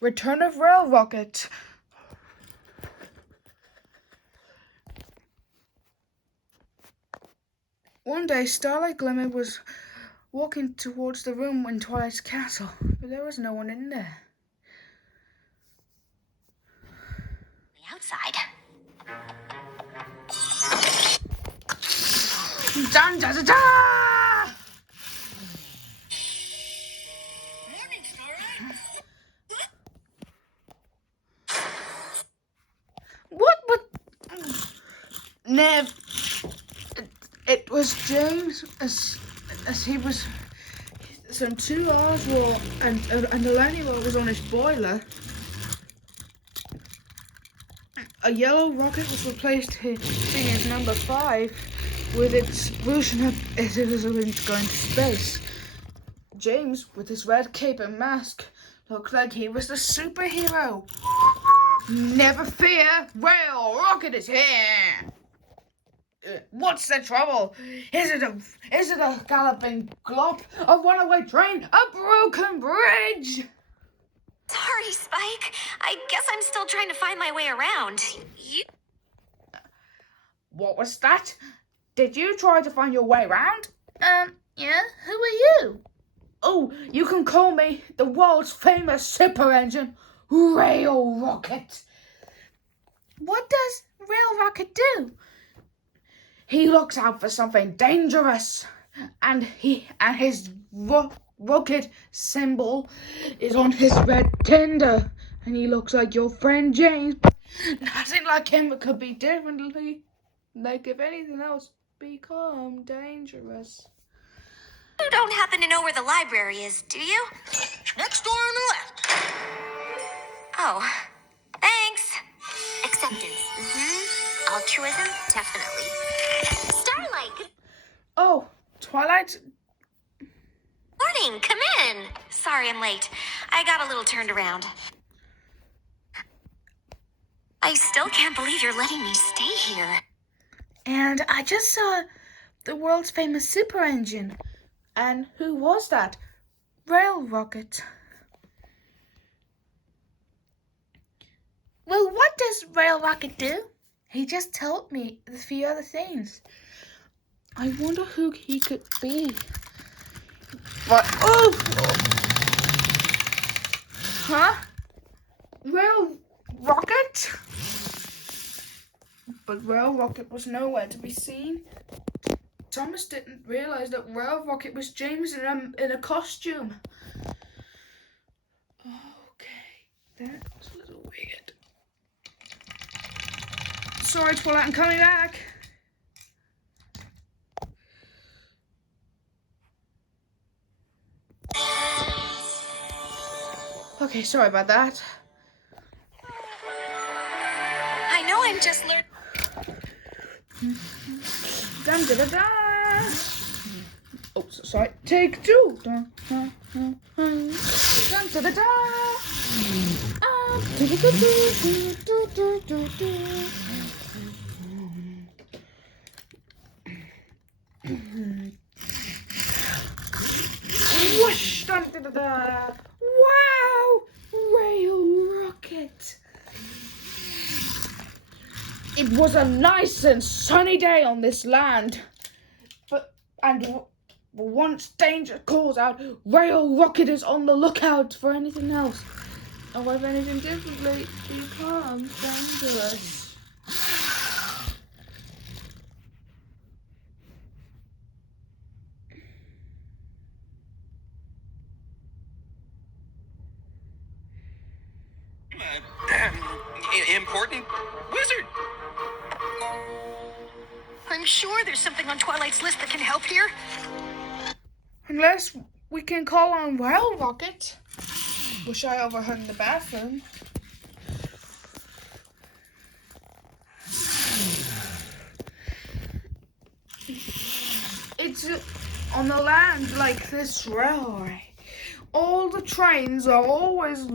Return of Rail Rocket. One day, Starlight Glimmer was walking towards the room in Twilight's castle, but there was no one in there. Outside. Dun, da, da, da! Morning, Starlight. What? Nev. It was James as he was. Some 2 hours were and the landing light was on his boiler. A yellow rocket was replaced hitting as number 5 with its version of as it was going to space. James, with his red cape and mask, looked like he was the superhero. Never fear, Rail Rocket is here. What's the trouble? Is it a galloping glop, a runaway train, a broken bridge? Sorry, Spike. I guess I'm still trying to find my way around. What was that? Did you try to find your way around? Yeah. Who are you? Oh, you can call me the world's famous super engine, Rail Rocket. What does Rail Rocket do? He looks out for something dangerous, and his rocket symbol is on his red tender, and he looks like your friend James. Nothing like him could be differently. Like if anything else, become dangerous. You don't happen to know where the library is, do you? Next door on the left. Oh, thanks. Acceptance. Altruism, definitely. Starlight. Oh, Twilight. Morning, come in. Sorry I'm late. I got a little turned around. I still can't believe you're letting me stay here. And I just saw the world's famous super engine. And who was that? Rail Rocket. Well, what does Rail Rocket do? He just told me a few other things. I wonder who he could be. But huh? Rail Rocket? But Rail Rocket was nowhere to be seen. Thomas didn't realize that Rail Rocket was James in a costume. Okay, that's a little weird. Sorry, Twilight, I'm coming back. Okay, sorry about that. I know I'm just learning. Dun, da, da, da. Oh, sorry. Take 2. Dun, dun, dun, dun. Dun, da, da, da. Do, do, do, do, do, do, do, do. Whoosh! Dun, da, da, da. Wow! Rail Rocket. It was a nice and sunny day on this land, but once danger calls out, Rail Rocket is on the lookout for anything else. Or if anything differently becomes dangerous. Important wizard. I'm sure there's something on Twilight's list that can help here. Unless we can call on Rail Rocket, which I overheard in the bathroom. It's on the land like this railway. All the trains are always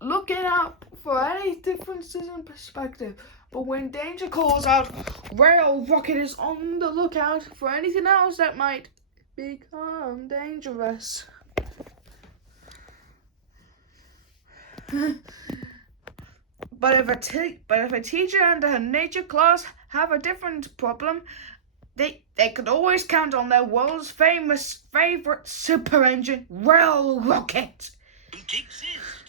looking up for any differences in perspective. But when danger calls out, Rail Rocket is on the lookout for anything else that might become dangerous. But if a teacher and her nature class have a different problem, they could always count on their world's favorite super engine, Rail Rocket. It exists.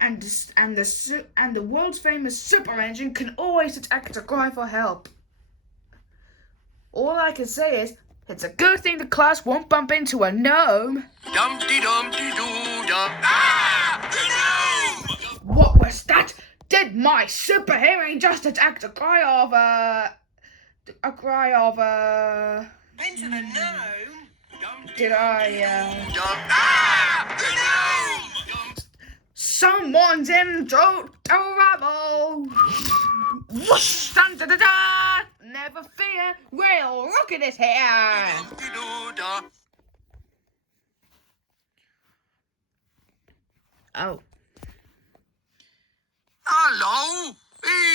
And the world's famous super engine can always detect a cry for help. All I can say is, it's a good thing the class won't bump into a gnome. Dumpty dumpty doo dum. Ah! The gnome! What was that? Did my super hearing just detect a cry of Into the gnome. Did I Dum. Ah! The gnome! Someone's in trouble. Whoosh! Dun, da, da, da. Never fear, Rail Rocket is here. Dumpty doo dum. Oh. Hello.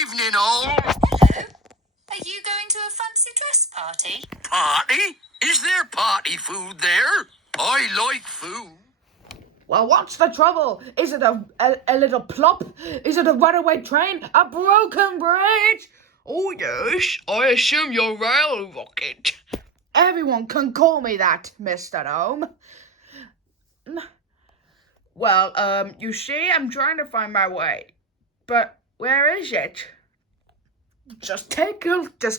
Evening, all. Are you going to a fancy dress party? Party? Is there party food there? I like food. Well, what's the trouble? Is it a little plop? Is it a runaway train? A broken bridge? Oh, yes. I assume you're Rail Rocket. Everyone can call me that, Mr. Gnome. Well, you see, I'm trying to find my way. But where is it? Just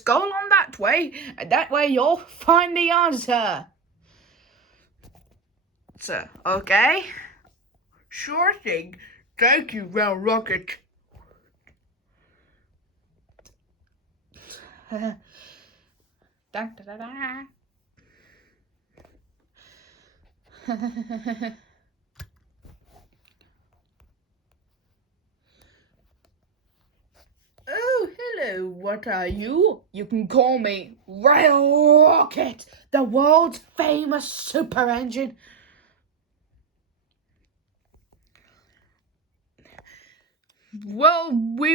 go along that way, and that way you'll find the answer. So, okay? Sure thing. Thank you, Rail Rocket. Da, da, da, da. Oh, hello, what are you? You can call me Rail Rocket, the world's famous super engine. Well, we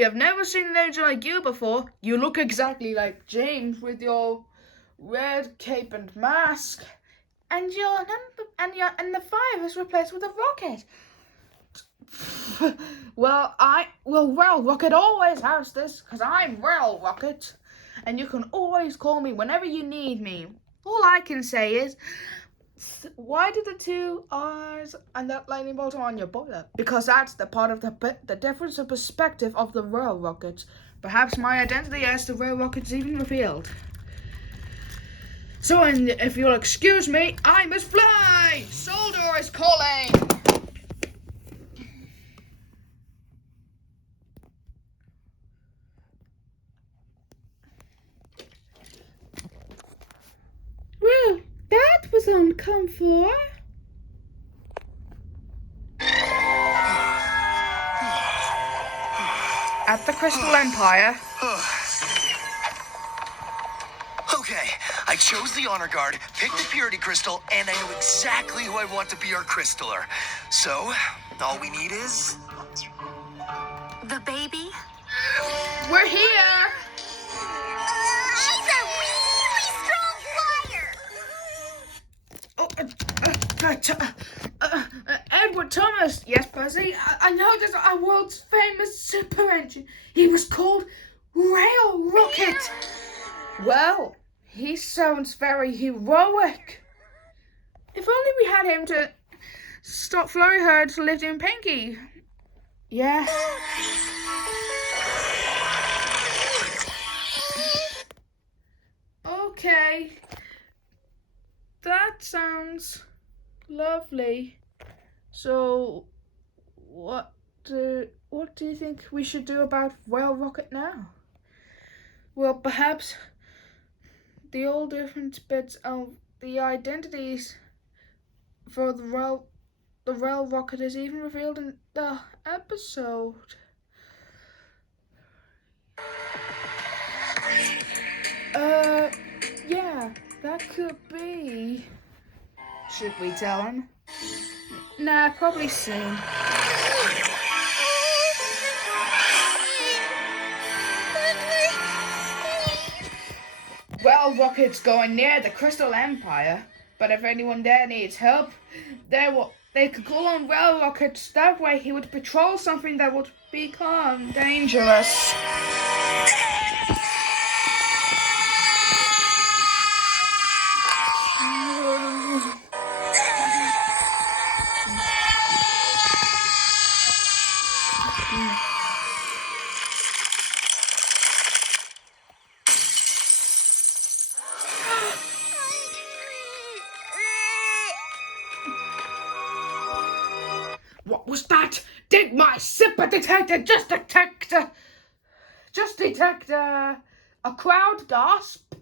have never seen an engine like you before. You look exactly like James with your red cape and mask, and the fire is replaced with a rocket. Well, Rail Rocket always has this, because I'm Rail Rocket, and you can always call me whenever you need me. All I can say is, why do the two eyes and that lightning bolt on your boiler? Because that's the part of the difference of perspective of the Rail Rocket. Perhaps my identity as the Rail Rocket is even revealed. So, and if you'll excuse me, I must fly! Soldier is calling! Well, that was uncomfortable for. At the Crystal Empire. Okay, I chose the honor guard, picked the purity crystal, and I know exactly who I want to be our crystaller. So, all we need is... The baby? We're here! She's a really strong flyer! Edward Thomas. Yes, Percy. I know there's our world's famous super engine. He was called Rail Rocket. Well, he sounds very heroic. If only we had him to stop Flurry Herd to lift in Pinky. Yeah. Okay. That sounds lovely. So, what do you think we should do about Rail Rocket now? Well, perhaps the all different bits of the identities for the Rail Rocket is even revealed in the episode. Yeah, that could be. Should we tell him? Nah, probably soon. Rail Rocket's going near the Crystal Empire. But if anyone there needs help, they could call on Rail Rockets. That way he would patrol something that would become dangerous. What was that? Did my zipper detector just detect a crowd gasp?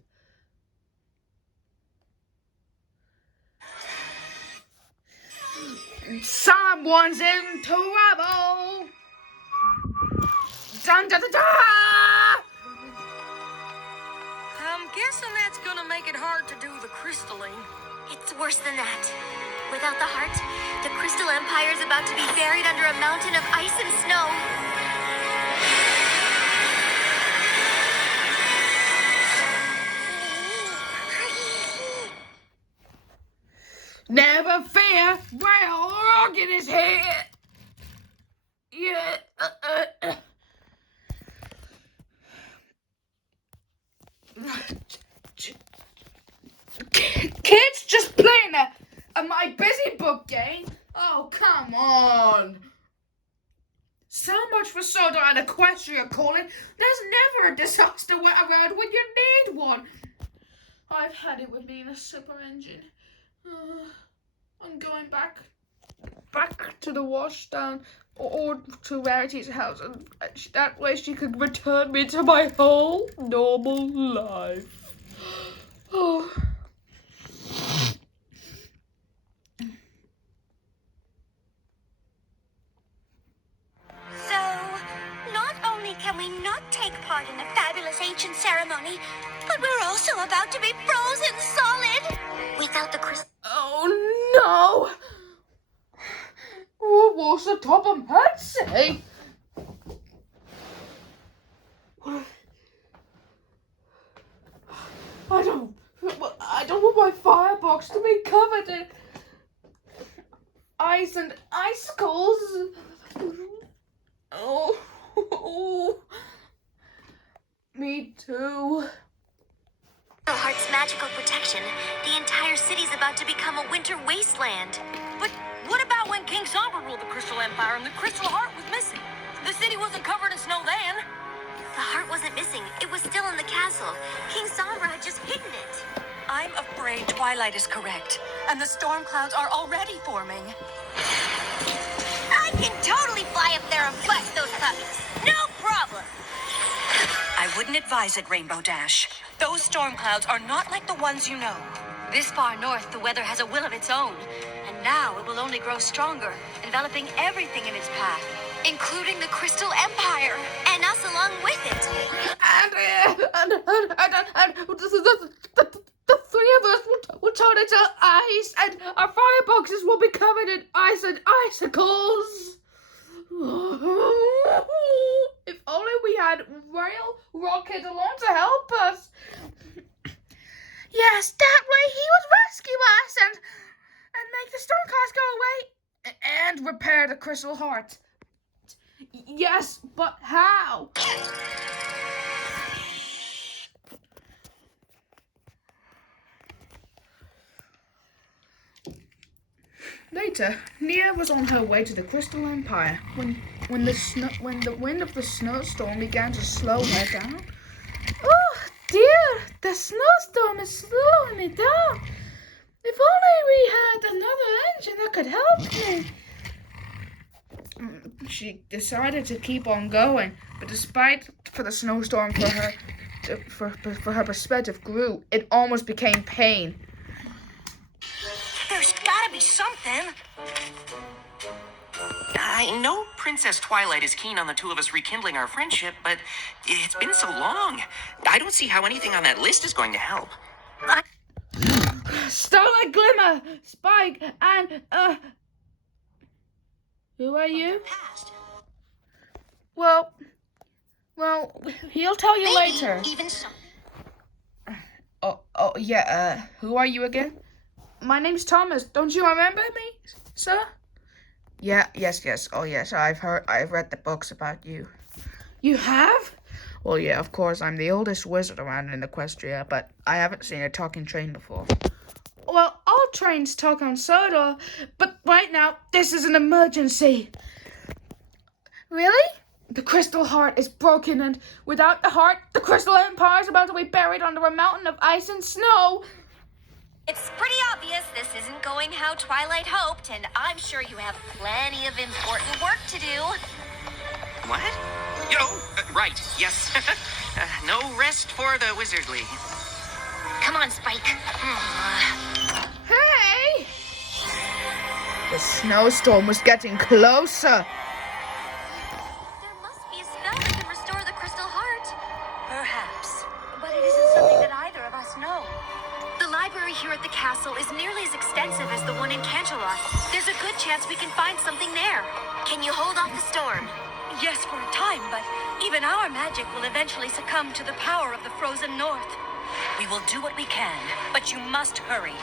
Someone's in trouble! Dun, dun, dun, dun! I'm guessing that's gonna make it hard to do the crystalline. It's worse than that. Without the heart, the Crystal Empire is about to be buried under a mountain of ice and snow. Never fear, Rail Rocket is here! Yeah, Kids just playing my busy book game? Oh, come on! So much for soda and equestria calling. There's never a disaster around when you need one. I've had it with being a super engine. I'm going back to the washdown or to Rarity's house, and that way she could return me to my whole normal life. Oh. So, not only can we not take part in the fabulous ancient ceremony, but we're also about to be frozen solid. Without the crystal. Oh no! What's the top of my head say? I don't want my firebox to be covered in ice and icicles. Oh. Me too. The heart's magical protection, the entire city's about to become a winter wasteland. But what about when King Sombra ruled the Crystal Empire and the Crystal Heart was missing? The city wasn't covered in snow then. The heart wasn't missing. It was still in the castle. King Sombra had just hidden it. I'm afraid Twilight is correct, and the storm clouds are already forming. I can totally fly up there and bust those puppies. No problem. I wouldn't advise it, Rainbow Dash. Those storm clouds are not like the ones you know. This far north, the weather has a will of its own, and now it will only grow stronger, enveloping everything in its path, including the Crystal Empire. And us along with it. And the three of us will turn into ice, and our fireboxes will be covered in ice and icicles. If only we had Rail Rocket along to help us. Yes, that way he would rescue us and make the storm clouds go away and repair the Crystal Heart. Yes, but how? Later, Nia was on her way to the Crystal Empire when the wind of the snowstorm began to slow her down. Oh dear, the snowstorm is slowing me down. If only we had another engine that could help me. She decided to keep on going, but despite for the snowstorm for her perspective grew, it almost became pain. There's gotta be something. I know Princess Twilight is keen on the two of us rekindling our friendship, but it's been so long. I don't see how anything on that list is going to help. Starlight Glimmer, Spike, and who are you? Well, he'll tell you later. Even so. Oh, yeah. Who are you again? my name's Thomas. Don't you remember me, sir? Yes. Oh, yes, I've read the books about you. You have? Well, yeah, of course, I'm the oldest wizard around in Equestria, but I haven't seen a talking train before. Well, all trains talk on Sodor, but right now, this is an emergency. Really? The Crystal Heart is broken, and without the heart, the Crystal Empire is about to be buried under a mountain of ice and snow. It's pretty obvious this isn't going how Twilight hoped, and I'm sure you have plenty of important work to do. What? Right, yes. No rest for the wizardly. Come on, Spike. Hey! The snowstorm was getting closer. There must be a spell that can restore the Crystal Heart. Perhaps. But it isn't something that either of us know. The library here at the castle is nearly as extensive as the one in Canterlot. There's a good chance we can find something there. Can you hold off the storm? Yes, for a time, but even our magic will eventually succumb to the power of the frozen north. We will do what we can, but you must hurry.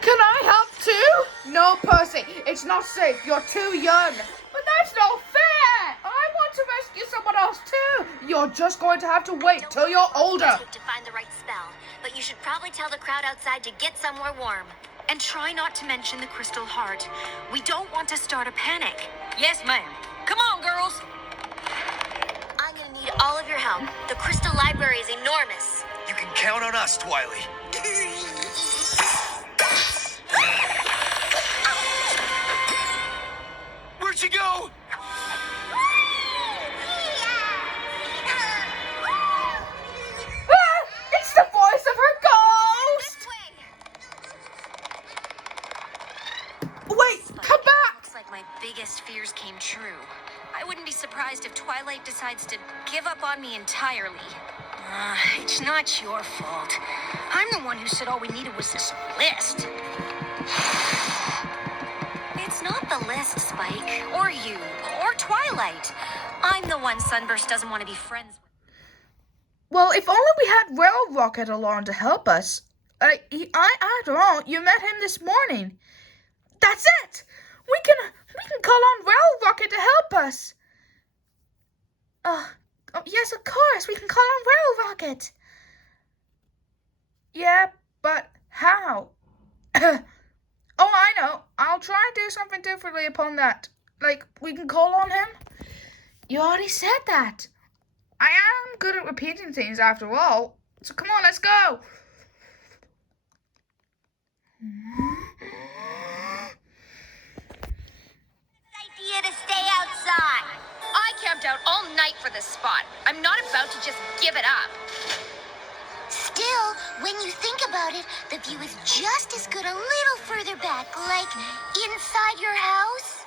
Can I help too? No, Percy, it's not safe. You're too young. But that's not fair. I want to rescue someone else too. You're just going to have to wait till you're older. To find the right spell, but you should probably tell the crowd outside to get somewhere warm. And try not to mention the Crystal Heart. We don't want to start a panic. Yes, ma'am. Come on, girls. I'm gonna need all of your help. The Crystal Library is enormous. You can count on us, Twily. Where'd she go? It's the voice of her ghost. Wait, come back. Looks like my biggest fears came true. I wouldn't be surprised if Twilight decides to give up on me entirely. It's not your fault. I'm the one who said all we needed was this list. It's not the list, Spike, or you, or Twilight. I'm the one Sunburst doesn't want to be friends with. Well, if only we had Rail Rocket along to help us. After all, you met him this morning. That's it. We can call on Rail Rocket to help us. Yes, of course, we can call on Rail Rocket. Yeah, but how? Oh, I know. I'll try and do something differently upon that. Like, we can call on him? You already said that. I am good at repeating things after all. So come on, let's go. Idea to stay outside. I camped out all night for this spot. I'm not about to just give it up. Still, when you think about it, the view is just as good a little further back, like inside your house.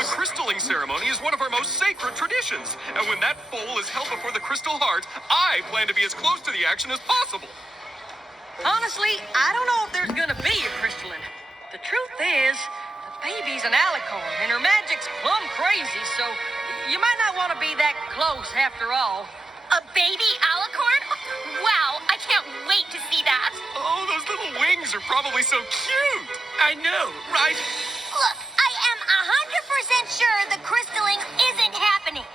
The crystalling ceremony is one of our most sacred traditions, and when that foal is held before the Crystal Heart, I plan to be as close to the action as possible. Honestly, I don't know if there's gonna be a crystalline. The truth is, the baby's an alicorn, and her magic's plumb crazy, so you might not want to be that close after all. A baby alicorn? Wow, I can't wait to see that. Oh, those little wings are probably so cute. I know, right? Look, I am 100% sure the crystalling isn't happening.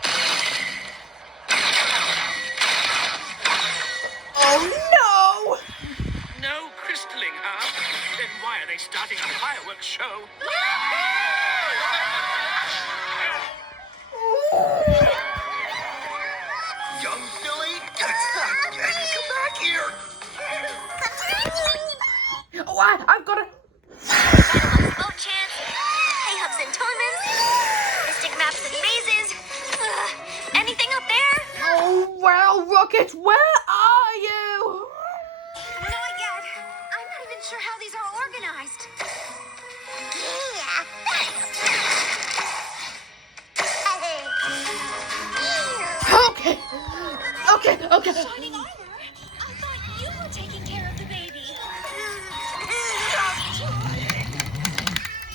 Oh, no! No crystalling, huh? Then why are they starting a fireworks show? Young Billy, come back here. Oh, I've got to... Boat chants, hay hubs and tournaments, mystic maps and mazes. Anything up there? Oh, well, Rocket, where are you? Not yet. I'm not even sure how these are organized. Okay. Shining armor? I thought you were taking care of the baby.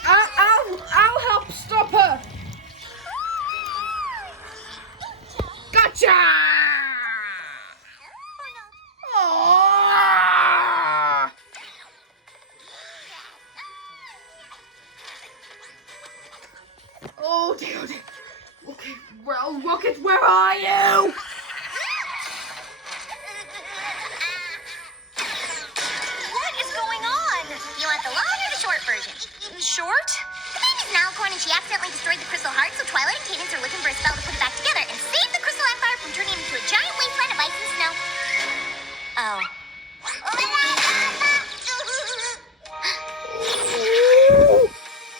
I'll help stop her. Gotcha! are you? What is going on? You want the long or the short version? Short? The baby's an alicorn and she accidentally destroyed the crystal heart, so Twilight and Cadence are looking for a spell to put it back together and save the Crystal Empire from turning into a giant wasteland of ice and snow. Oh.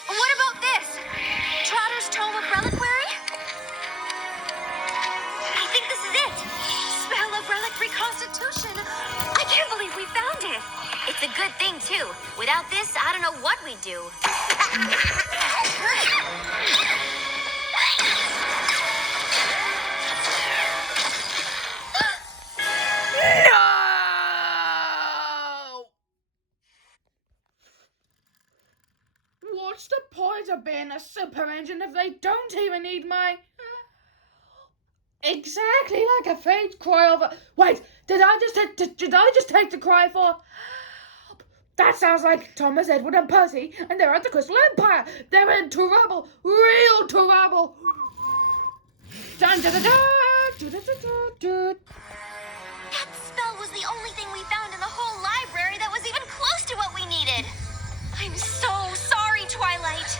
What about this? Trotter's Tome of Reliquary? I think this is it. Spell of Relic Reconstitution. I can't believe we found it. It's a good thing, too. Without this, I don't know what we'd do. No! What's the point of being a super engine if they don't even need my... Exactly like a faint cry over... Wait, did I just take the cry for... That sounds like Thomas, Edward, and Percy, and they're at the Crystal Empire. They're in trouble, real trouble. Dun, dun, dun, dun, dun, dun, dun, dun. That spell was the only thing we found in the whole library that was even close to what we needed. I'm so sorry, Twilight.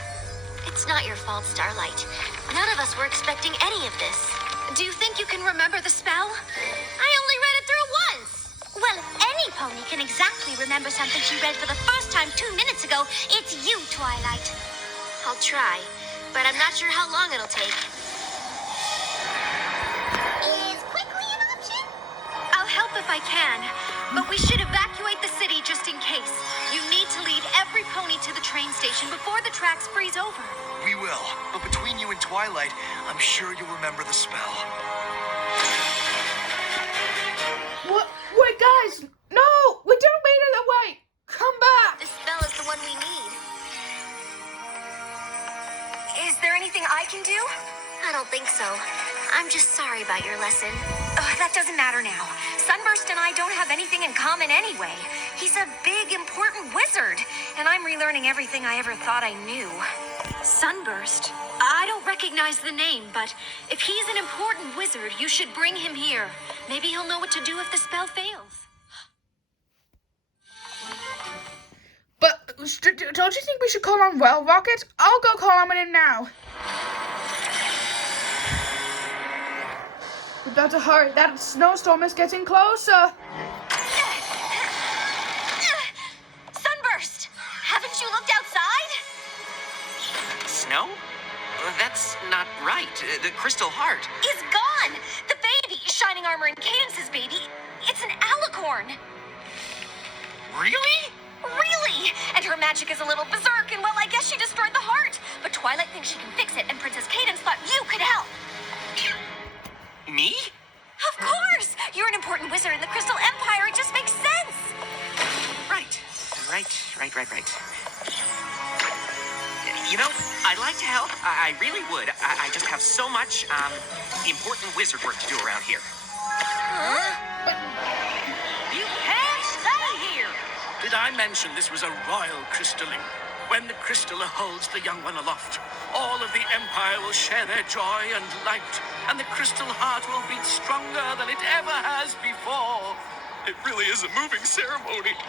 It's not your fault, Starlight. None of us were expecting any of this. Do you think you can remember the spell? I only read it through once. Well, if any pony can exactly remember something she read for the first time 2 minutes ago, it's you, Twilight. I'll try, but I'm not sure how long it'll take. Is quickly an option? I'll help if I can, but we should evacuate the city just in case. You need to lead every pony to the train station before the tracks freeze over. We will, but between you and Twilight, I'm sure you'll remember the spell. What? Wait, guys! No! We don't mean it that way! Come back! This spell is the one we need. Is there anything I can do? I don't think so. I'm just sorry about your lesson. That doesn't matter now. Sunburst and I don't have anything in common anyway. He's a big, important wizard, and I'm relearning everything I ever thought I knew. Sunburst? I don't recognize the name, but if he's an important wizard, you should bring him here. Maybe he'll know what to do if the spell fails. But don't you think we should call on Well Rocket? I'll go call on him now. We better hurry. That snowstorm is getting closer. Sunburst! Haven't you looked outside? Snow? That's not right. The Crystal Heart. Is gone! The baby, Shining Armor and Cadence's baby, it's an alicorn. Really? Really? And her magic is a little berserk, and well, I guess she destroyed the heart. But Twilight thinks she can fix it, and Princess Cadence thought you could help. Me? Of course! You're an important wizard in the Crystal Empire. It just makes sense. Right. You know, I'd like to help. I really would. I just have so much, important wizard work to do around here. You can't stay here! Did I mention this was a royal crystalling? When the crystaller holds the young one aloft, all of the Empire will share their joy and light, and the Crystal Heart will beat stronger than it ever has before. It really is a moving ceremony.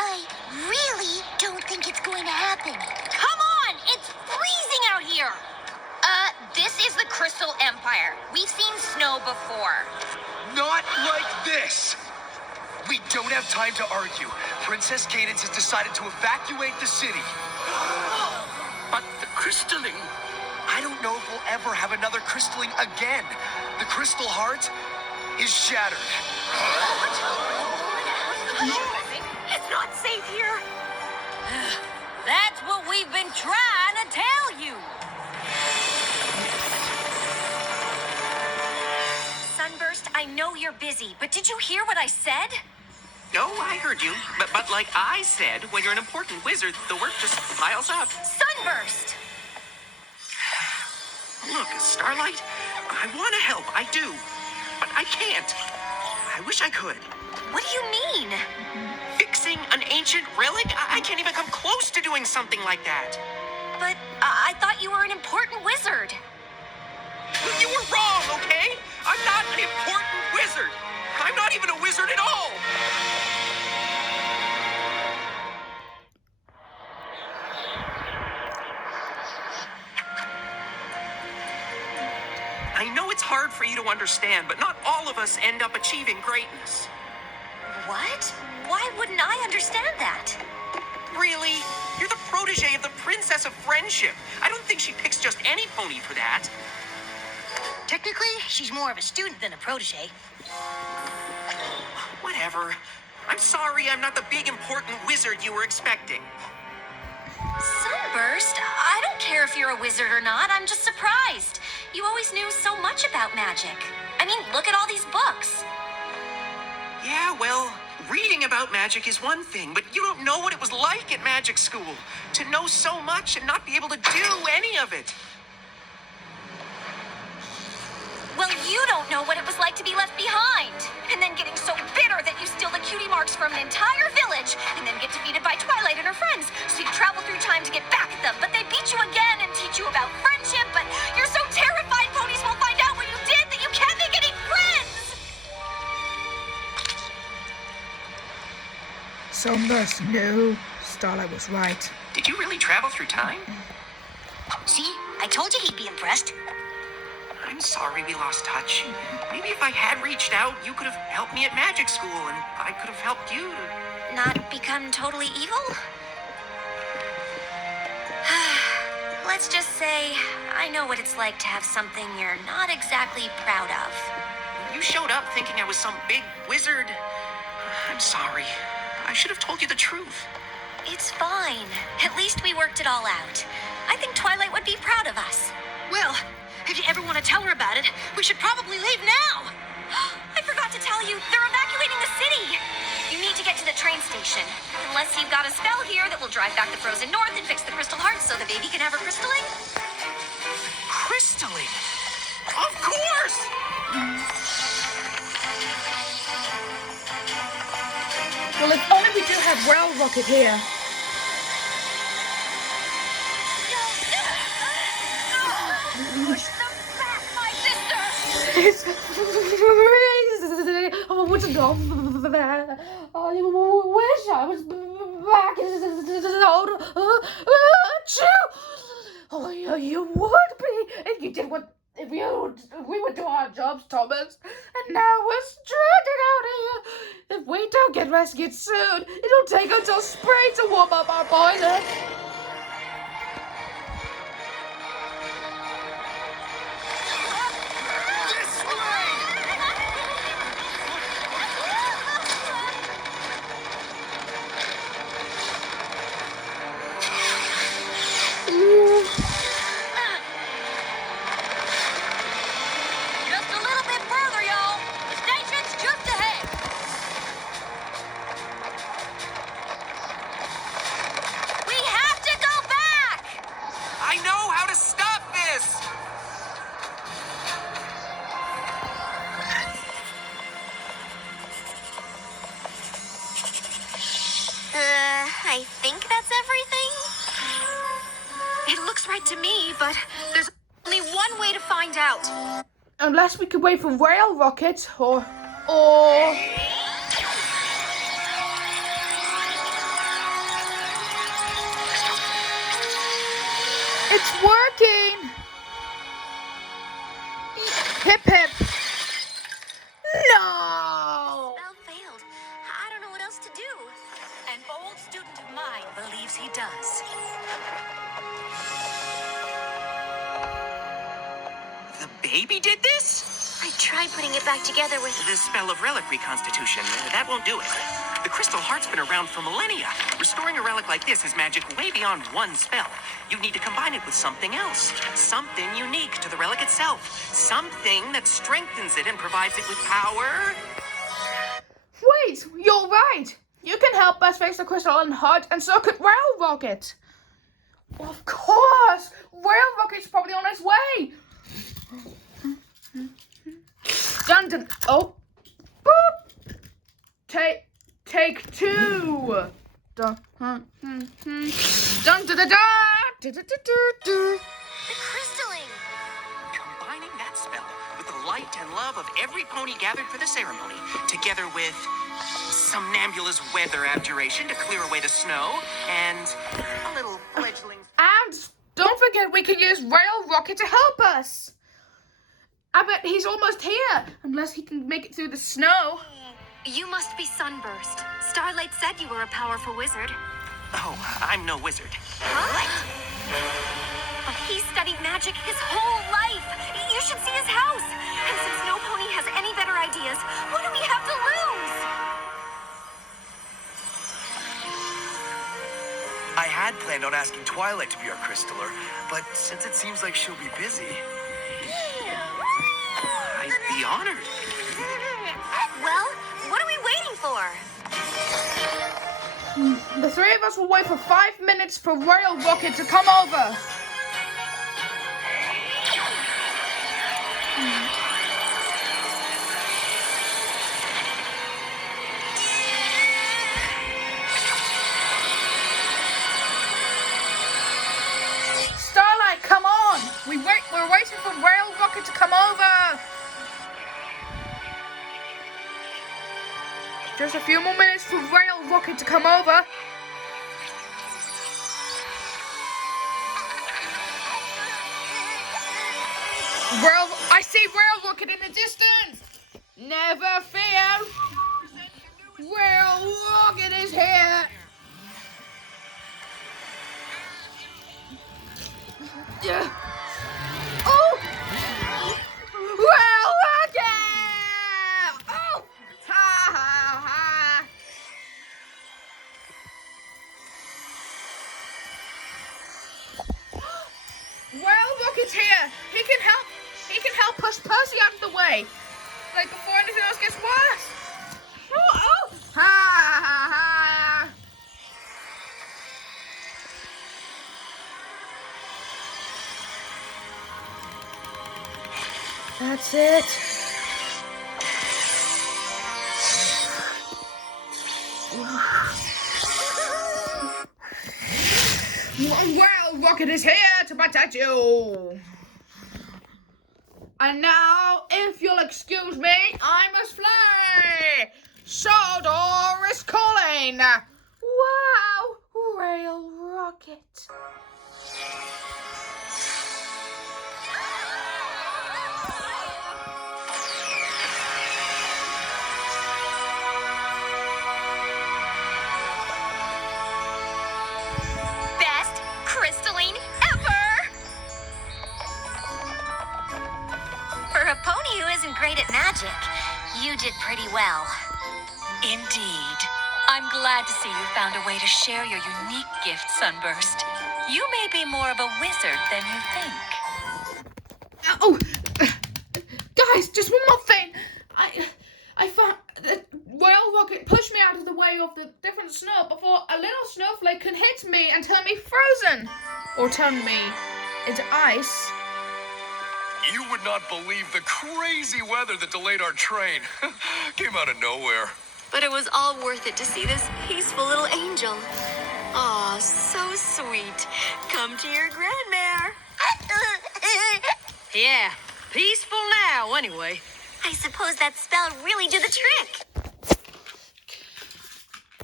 I really don't think it's going to happen. Come on! It's freezing out here! This is the Crystal Empire. We've seen snow before. Not like this! We don't have time to argue. Princess Cadence has decided to evacuate the city. But the crystalling... I don't know if we'll ever have another crystalling again. The Crystal Heart is shattered. It's not safe here. That's what we've been trying to tell you. Sunburst, I know you're busy, but did you hear what I said? No, I heard you. But like I said, when you're an important wizard, the work just piles up. Sunburst! Look, Starlight, I want to help. I do. But I can't. I wish I could. What do you mean? Fixing an ancient relic? I can't even come close to doing something like that. But I thought you were an important wizard. You were wrong, okay? I'm not an important wizard. I'm not even a wizard at all. I know it's hard for you to understand, but not all of us end up achieving greatness. What? Why wouldn't I understand that? Really? You're the protege of the Princess of Friendship. I don't think she picks just any pony for that. Technically, she's more of a student than a protege. Whatever. I'm sorry I'm not the big important wizard you were expecting. Sunburst? I don't care if you're a wizard or not. I'm just surprised. You always knew so much about magic. I mean, look at all these books. Yeah, well, reading about magic is one thing, but you don't know what it was like at magic school. To know so much and not be able to do any of it. Well, you don't know what it was like to be left behind. And then getting so bitter that you steal the cutie marks from an entire village, and then get defeated by Twilight and her friends. So you travel through time to get back at them, but they beat you again and teach you about friendship, but you're so terrified ponies will find out what you did that you can't make any friends! Sunburst knew. Starlight was right. Did you really travel through time? See? I told you he'd be impressed. I'm sorry we lost touch. Maybe if I had reached out, you could have helped me at magic school, and I could have helped you to... Not become totally evil? Let's just say, I know what it's like to have something you're not exactly proud of. You showed up thinking I was some big wizard. I'm sorry. I should have told you the truth. It's fine. At least we worked it all out. I think Twilight would be proud of us. Well, if you ever want to tell her about it, we should probably leave now. I forgot to tell you, they're evacuating the city. You need to get to the train station. Unless you've got a spell here that will drive back the frozen north and fix the crystal hearts so the baby can have her crystalling. Crystalling? Of course! Well, if only we do have Rail Rocket here. Push them back, my sister! It's crazy. Oh, what's going on? I wish I was back in the old. Oh, you would be if you did what if we would do our jobs, Thomas. And now we're stranded out here. If we don't get rescued soon, it'll take until spring to warm up our boiler. Just a little bit further, y'all. The station's just ahead. We have to go back! I know how to stop this! I think that's everything. It looks right to me, but there's only one way to find out. Unless we could wait for Rail Rocket or it's working. Hip hip. No. Spell failed. I don't know what else to do. An old student of mine believes he does. The baby did this? I tried putting it back together with... The spell of relic reconstitution. That won't do it. The crystal heart's been around for millennia. Restoring a relic like this is magic way beyond one spell. You need to combine it with something else. Something unique to the relic itself. Something that strengthens it and provides it with power. Wait, you're right. You can help us fix the crystal heart, and so could Rail Rocket. Of course, Rail Rocket's probably on its way. Dun dun. Oh. Boop. Take two. Dun dun dun dun dun dun. The crystalling! Combining that love of every pony gathered for the ceremony, together with somnambulous weather abjuration to clear away the snow, and a little fledgling... And don't forget we can use Rail Rocket to help us. I bet he's almost here, unless he can make it through the snow. You must be Sunburst. Starlight said you were a powerful wizard. Oh, I'm no wizard. What? He studied magic his whole life. You should see his house. And since no pony has any better ideas, what do we have to lose? I had planned on asking Twilight to be our Crystaller, but since it seems like she'll be busy... I'd be honored. Well, what are we waiting for? The three of us will wait for 5 minutes for Rail Rocket to come over. Starlight, come on! We're waiting for Rail Rocket to come over. Just a few more minutes for Rail Rocket to come over. I see Rail Rocket in the distance. Never fear. Rail Rocket is here. Yeah. Oh! Rail Rocket! Oh! Ha ha ha! Rail Rocket's here. He can help push Percy out of the way. Like before anything else gets worse. Oh! Ha ha ha! That's it. Well, Rocket is here to protect you. And now, if you'll excuse me, I must fly. Sodor is calling. Wow, Rail Rocket. Best crystalline ever! For a pony who isn't great at magic, you did pretty well. Indeed. I'm glad to see you found a way to share your unique gift, Sunburst. You may be more of a wizard than you think. Guys, just one more thing. I found that Rail Rocket pushed me out of the way of the different snow before a little snowflake can hit me and turn me frozen. Or turn me into ice. You would not believe the crazy weather that delayed our train. Came out of nowhere. But it was all worth it to see this peaceful little angel. Aw, so sweet. Come to your grandmare. Yeah, peaceful now, anyway. I suppose that spell really did the trick.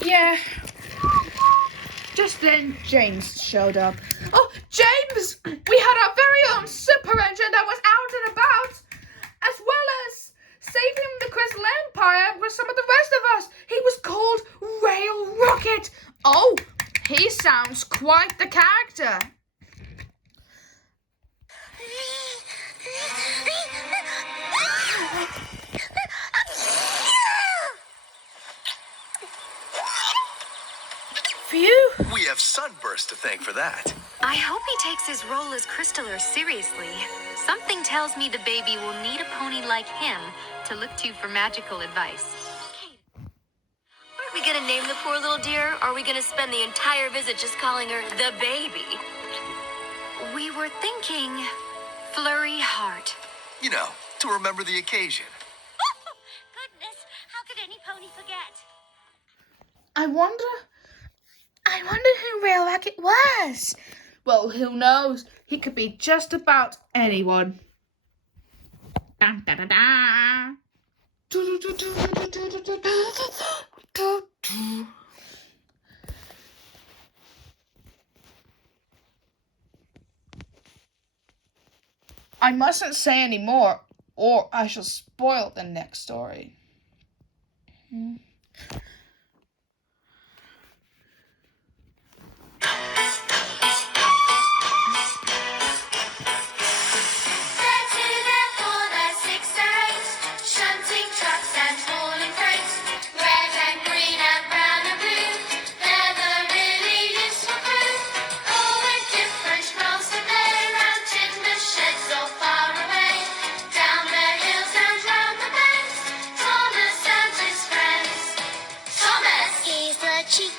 Yeah. Just then, James showed up. Oh, James! We had our very own super engine that was out and about, as well as saving the Crystal Empire with some of the rest of us. He was called Rail Rocket. Oh, he sounds quite the character. Phew. We have Sunburst to thank for that. I hope he takes his role as Crystaller seriously. Something tells me the baby will need a pony like him to look to for magical advice. Are we gonna name the poor little dear, or are we gonna spend the entire visit just calling her the baby? We were thinking Flurry Heart. You know, to remember the occasion. Goodness, how could any pony forget? I wonder who Rail Rocket was. Well, who knows? He could be just about anyone. Dun, da, da, da. I mustn't say any more, or I shall spoil the next story. Shunting trucks and hauling freight, red and green and brown and blue. They're the really useful crew. All with different roles to play, round timber sheds or far away, down the hills and round the banks. Thomas and his friends. Thomas, he's the chief